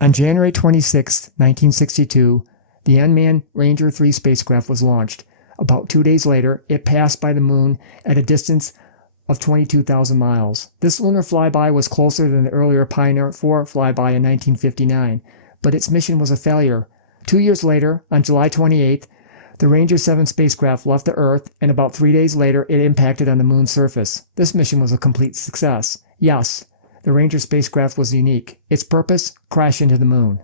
On January 26, 1962, the unmanned Ranger 3 spacecraft was launched. About 2 days later, it passed by the moon at a distance of 22,000 miles. This lunar flyby was closer than the earlier Pioneer 4 flyby in 1959, but its mission was a failure. 2 years later, on July 28th, the Ranger 7 spacecraft left the Earth, and about 3 days later, it impacted on the moon's surface. This mission was a complete success. Yes, the Ranger spacecraft was unique. Its purpose? Crash into the moon.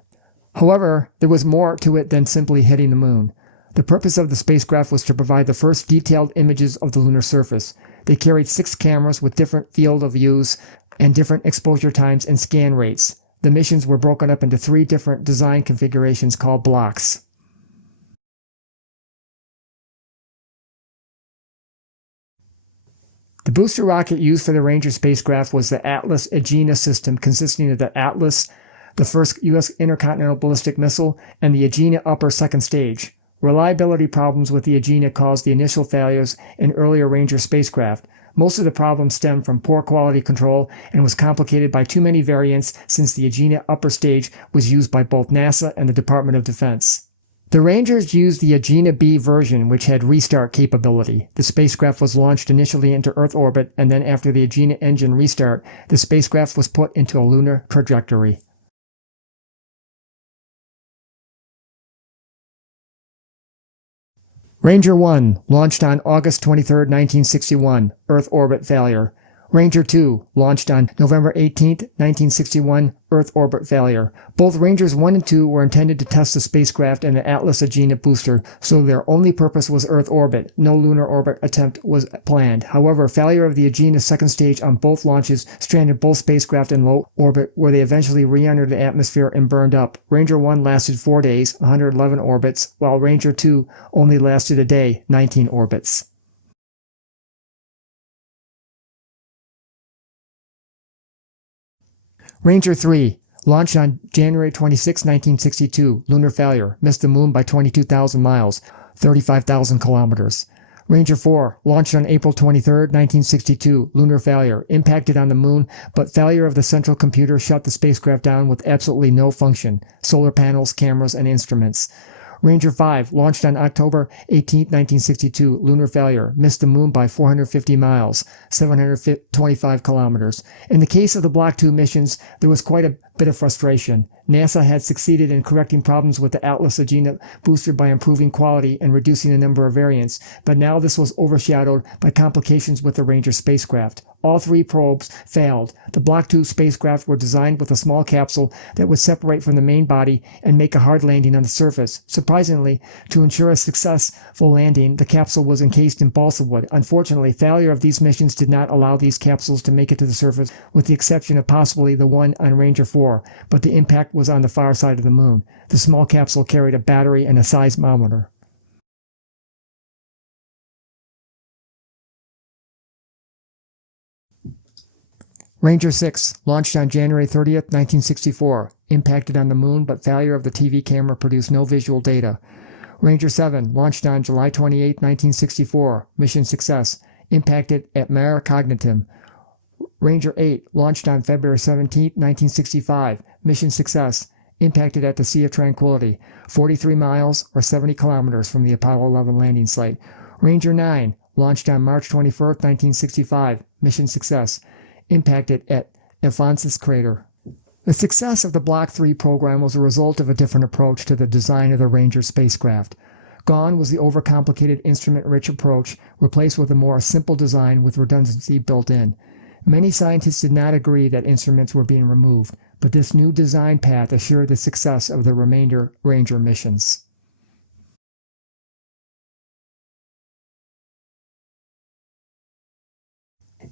However, there was more to it than simply hitting the moon. The purpose of the spacecraft was to provide the first detailed images of the lunar surface. They carried 6 cameras with different field of views and different exposure times and scan rates. The missions were broken up into 3 different design configurations called blocks. The booster rocket used for the Ranger spacecraft was the Atlas Agena system, consisting of the Atlas, the first U.S. intercontinental ballistic missile, and the Agena upper second stage. Reliability problems with the Agena caused the initial failures in earlier Ranger spacecraft. Most of the problems stemmed from poor quality control and was complicated by too many variants since the Agena upper stage was used by both NASA and the Department of Defense. The Rangers used the Agena B version, which had restart capability. The spacecraft was launched initially into Earth orbit, and then after the Agena engine restart, the spacecraft was put into a lunar trajectory. Ranger 1, launched on August 23, 1961, Earth orbit failure. Ranger 2, launched on November 18, 1961, Earth orbit failure. Both Rangers 1 and 2 were intended to test the spacecraft and the Atlas Agena booster, so their only purpose was Earth orbit. No lunar orbit attempt was planned. However, failure of the Agena second stage on both launches stranded both spacecraft in low orbit, where they eventually re-entered the atmosphere and burned up. Ranger 1 lasted 4 days, 111 orbits, while Ranger 2 only lasted a day, 19 orbits. Ranger 3, launched on January 26, 1962, lunar failure, missed the moon by 22,000 miles, 35,000 kilometers. Ranger 4, launched on April 23, 1962, lunar failure, impacted on the moon, but failure of the central computer shut the spacecraft down with absolutely no function, solar panels, cameras, and instruments. Ranger 5, launched on October 18, 1962, lunar failure, missed the moon by 450 miles, 725 kilometers. In the case of the Block 2 missions, there was quite a bit of frustration. NASA had succeeded in correcting problems with the Atlas Agena booster by improving quality and reducing the number of variants, but now this was overshadowed by complications with the Ranger spacecraft. All 3 probes failed. The Block 2 spacecraft were designed with a small capsule that would separate from the main body and make a hard landing on the surface. Surprisingly, to ensure a successful landing, the capsule was encased in balsa wood. Unfortunately, failure of these missions did not allow these capsules to make it to the surface, with the exception of possibly the one on Ranger 4, but the impact was on the far side of the moon. The small capsule carried a battery and a seismometer. Ranger 6, launched on January 30, 1964, impacted on the moon, but failure of the TV camera produced no visual data. Ranger 7, launched on July 28, 1964, mission success, impacted at Mare Cognitum. Ranger 8, launched on February 17, 1965, mission success, impacted at the Sea of Tranquility, 43 miles or 70 kilometers from the Apollo 11 landing site. Ranger 9, launched on March 21, 1965, mission success, impacted at Alphonsus Crater. The success of the Block 3 program was a result of a different approach to the design of the Ranger spacecraft. Gone was the overcomplicated instrument-rich approach, replaced with a more simple design with redundancy built in. Many scientists did not agree that instruments were being removed, but this new design path assured the success of the remainder Ranger missions.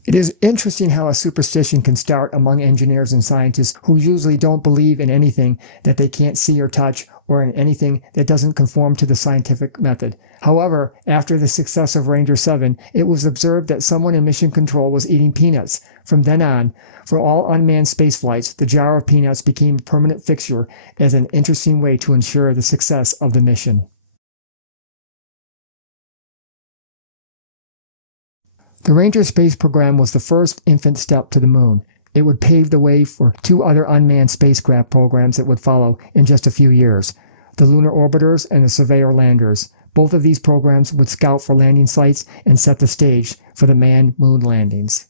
It is interesting how a superstition can start among engineers and scientists who usually don't believe in anything that they can't see or touch, or in anything that doesn't conform to the scientific method. However, after the success of Ranger 7, it was observed that someone in mission control was eating peanuts. From then on, for all unmanned space flights, the jar of peanuts became a permanent fixture as an interesting way to ensure the success of the mission. The Ranger space program was the first infant step to the moon. It would pave the way for 2 other unmanned spacecraft programs that would follow in just a few years, the Lunar Orbiters and the Surveyor Landers. Both of these programs would scout for landing sites and set the stage for the manned moon landings.